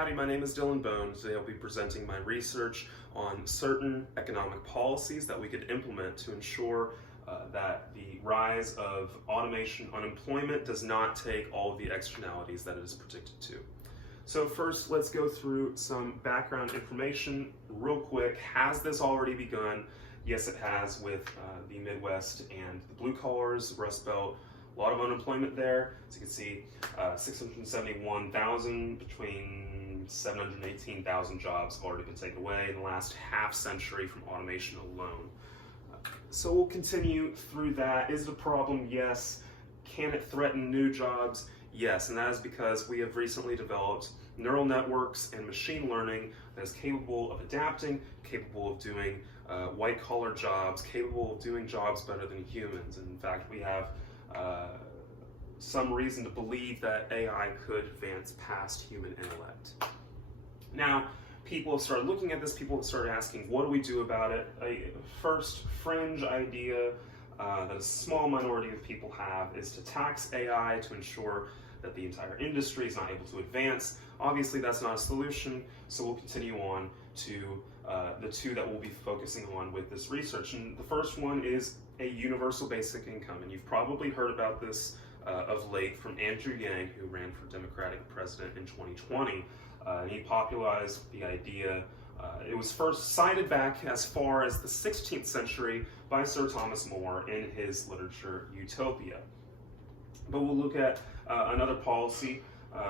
Howdy, my name is Dylan Bone. Today I'll be presenting my research on certain economic policies that we could implement to ensure that the rise of automation unemployment does not take all of the externalities that it is predicted to. So first, let's go through some background information real quick. Has this already begun? Yes, it has, with the Midwest and the blue collars, Rust Belt. A lot of unemployment there. As you can see, 671,000 between 718,000 jobs have already been taken away in the last half century from automation alone. So we'll continue through that. Is it a problem? Yes. Can it threaten new jobs? Yes, and that is because we have recently developed neural networks and machine learning that is capable of adapting, capable of doing white-collar jobs, capable of doing jobs better than humans. And in fact, we have some reason to believe that AI could advance past human intellect. Now, people have started looking at this, people have started asking, what do we do about it? A first fringe idea that a small minority of people have is to tax AI to ensure that the entire industry is not able to advance. Obviously, that's not a solution, so we'll continue on to the two that we'll be focusing on with this research. And the first one is a universal basic income, and you've probably heard about this of late from Andrew Yang, who ran for Democratic president in 2020. He popularized the idea. It was first cited back as far as the 16th century by Sir Thomas More in his literature Utopia. But we'll look at another policy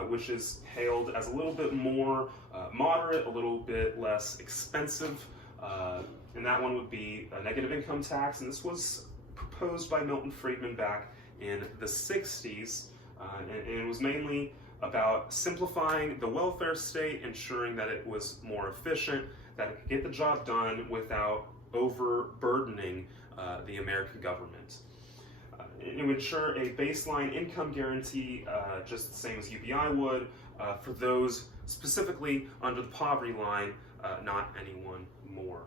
which is hailed as a little bit more moderate, a little bit less expensive, and that one would be a negative income tax. And this was proposed by Milton Friedman back in the 60s, and it was mainly about simplifying the welfare state, ensuring that it was more efficient, that it could get the job done without overburdening the American government. It would ensure a baseline income guarantee, just the same as UBI would, for those specifically under the poverty line, not anyone more.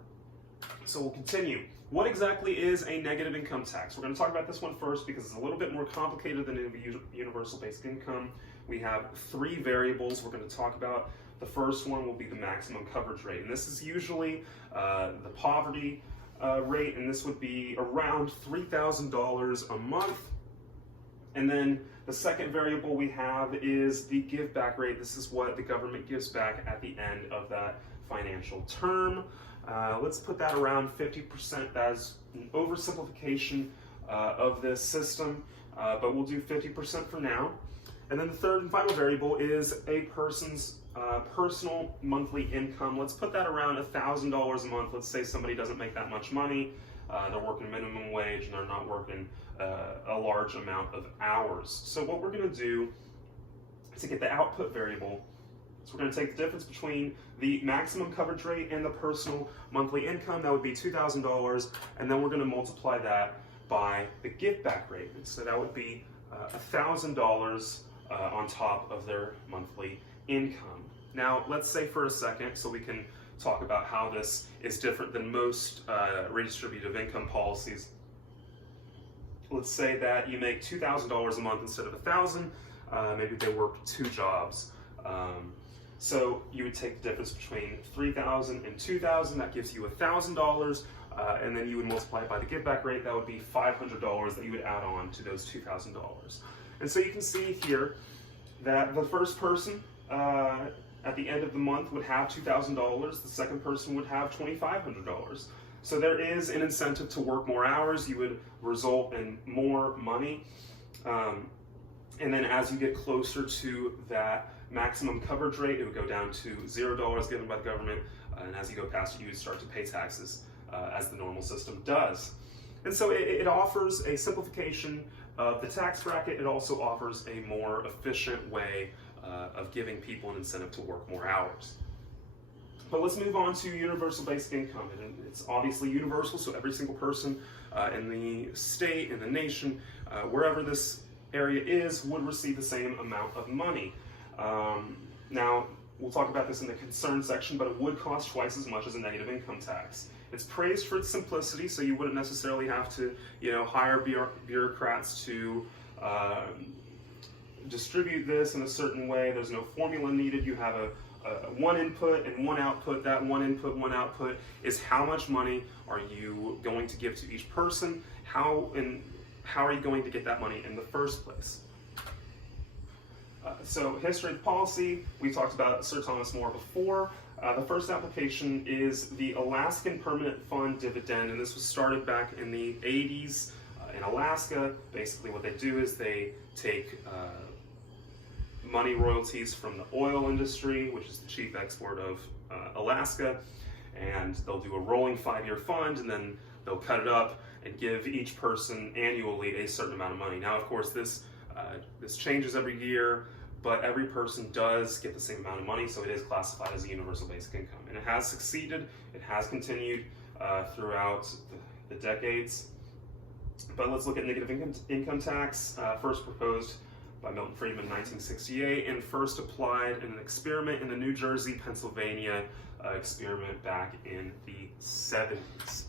So we'll continue. What exactly is a negative income tax? We're going to talk about this one first because it's a little bit more complicated than a universal basic income. We have three variables we're going to talk about. The first one will be the maximum coverage rate, and this is usually the poverty rate, and this would be around $3,000 a month. And then the second variable we have is the give back rate. This is what the government gives back at the end of that financial term. Let's put that around 50%. That's an oversimplification of this system, but we'll do 50% for now. And then the third and final variable is a person's personal monthly income. Let's put that around $1,000 a month. Let's say somebody doesn't make that much money. They're working minimum wage and they're not working a large amount of hours. So what we're going to do to get the output variable is we're going to take the difference between the maximum coverage rate and the personal monthly income. That would be $2,000, and then we're going to multiply that by the give back rate. So that would be $1,000 on top of their monthly income. Now, let's say for a second, so we can talk about how this is different than most redistributive income policies. Let's say that you make $2,000 a month instead of $1,000. Maybe they work two jobs. So you would take the difference between $3,000 and $2,000. That gives you $1,000, and then you would multiply it by the give back rate. That would be $500 that you would add on to those $2,000. And so you can see here that the first person at the end of the month would have $2,000. The second person would have $2,500. So there is an incentive to work more hours. You would result in more money. And then as you get closer to that maximum coverage rate, it would go down to $0 given by the government. And as you go past it, you would start to pay taxes as the normal system does. And so it offers a simplification of the tax bracket. It also offers a more efficient way of giving people an incentive to work more hours. But let's move on to universal basic income. And it's obviously universal, so every single person in the state, in the nation, wherever this area is, would receive the same amount of money. Now, we'll talk about this in the concern section, but it would cost twice as much as a negative income tax. It's praised for its simplicity, so you wouldn't necessarily have to, hire bureaucrats to distribute this in a certain way. There's no formula needed. You have a one input and one output. That one input, one output is how much money are you going to give to each person? How are you going to get that money in the first place? So history of policy, we talked about Sir Thomas More before. The first application is the Alaskan Permanent Fund Dividend, and this was started back in the 80s in Alaska. Basically what they do is they take money royalties from the oil industry, which is the chief export of Alaska, and they'll do a rolling 5-year fund, and then they'll cut it up and give each person annually a certain amount of money. Now, of course, this changes every year, but every person does get the same amount of money, so it is classified as a universal basic income. And it has succeeded, it has continued throughout the decades. But let's look at negative income tax, first proposed by Milton Friedman in 1968, and first applied in an experiment in the New Jersey, Pennsylvania experiment back in the 70s.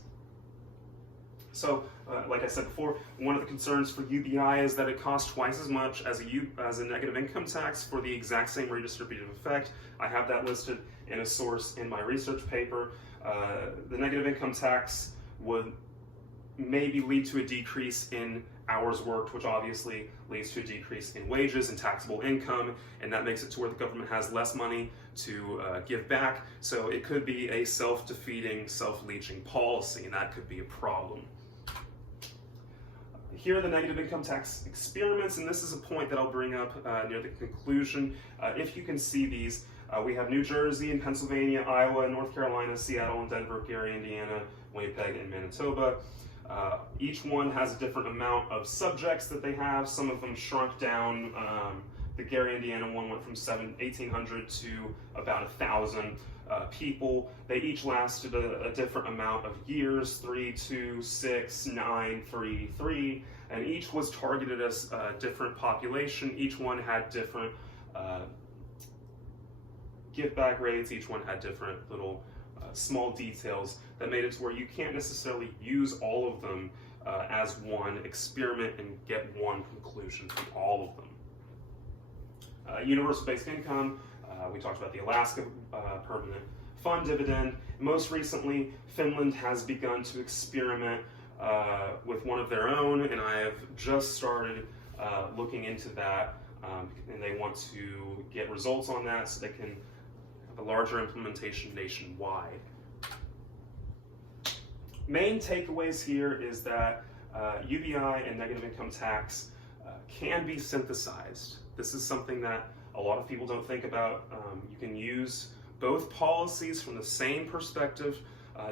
So, like I said before, one of the concerns for UBI is that it costs twice as much as a negative income tax for the exact same redistributive effect. I have that listed in a source in my research paper. The negative income tax would maybe lead to a decrease in hours worked, which obviously leads to a decrease in wages and taxable income, and that makes it to where the government has less money to give back. So it could be a self-defeating, self-leeching policy, and that could be a problem. Here are the negative income tax experiments, and this is a point that I'll bring up near the conclusion. If you can see these, we have New Jersey and Pennsylvania, Iowa, North Carolina, Seattle and Denver, Gary, Indiana, Winnipeg, and Manitoba. Each one has a different amount of subjects that they have. Some of them shrunk down. The Gary, Indiana one went from 1,800 to about 1,000 people. They each lasted a different amount of years, 3, 2, 6, 9, 3, 3, and each was targeted as a different population. Each one had different give back rates. Each one had different little small details that made it to where you can't necessarily use all of them as one experiment and get one conclusion from all of them. Universal basic income, we talked about the Alaska Permanent Fund Dividend. Most recently, Finland has begun to experiment with one of their own, and I have just started looking into that, and they want to get results on that so they can have a larger implementation nationwide. Main takeaways here is that UBI and negative income tax can be synthesized. This is something that a lot of people don't think about. You can use both policies from the same perspective,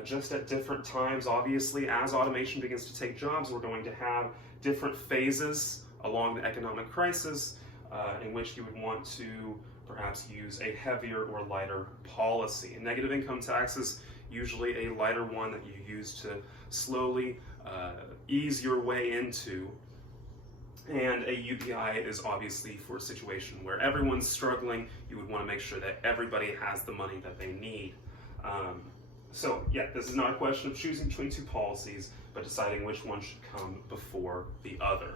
just at different times. Obviously, as automation begins to take jobs, we're going to have different phases along the economic crisis in which you would want to perhaps use a heavier or lighter policy. And negative income tax is usually a lighter one that you use to slowly ease your way into. And a UBI is obviously for a situation where everyone's struggling. You would want to make sure that everybody has the money that they need. So yeah, this is not a question of choosing between two policies, but deciding which one should come before the other.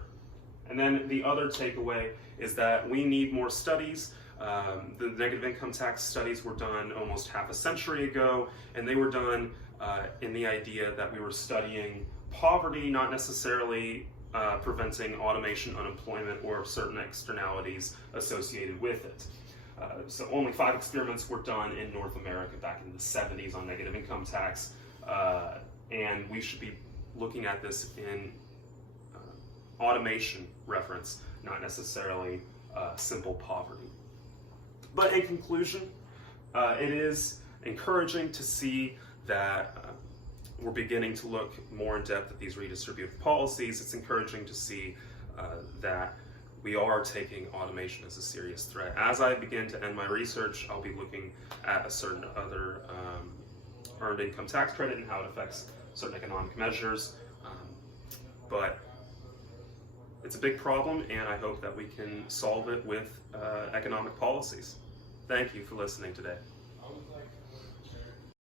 And then the other takeaway is that we need more studies. The negative income tax studies were done almost half a century ago, and they were done in the idea that we were studying poverty, not necessarily preventing automation, unemployment, or certain externalities associated with it. So only 5 experiments were done in North America back in the 70s on negative income tax, and we should be looking at this in automation reference, not necessarily simple poverty. But in conclusion, it is encouraging to see that we're beginning to look more in depth at these redistributive policies. It's encouraging to see that we are taking automation as a serious threat. As I begin to end my research, I'll be looking at a certain other earned income tax credit and how it affects certain economic measures. But it's a big problem, and I hope that we can solve it with economic policies. Thank you for listening today.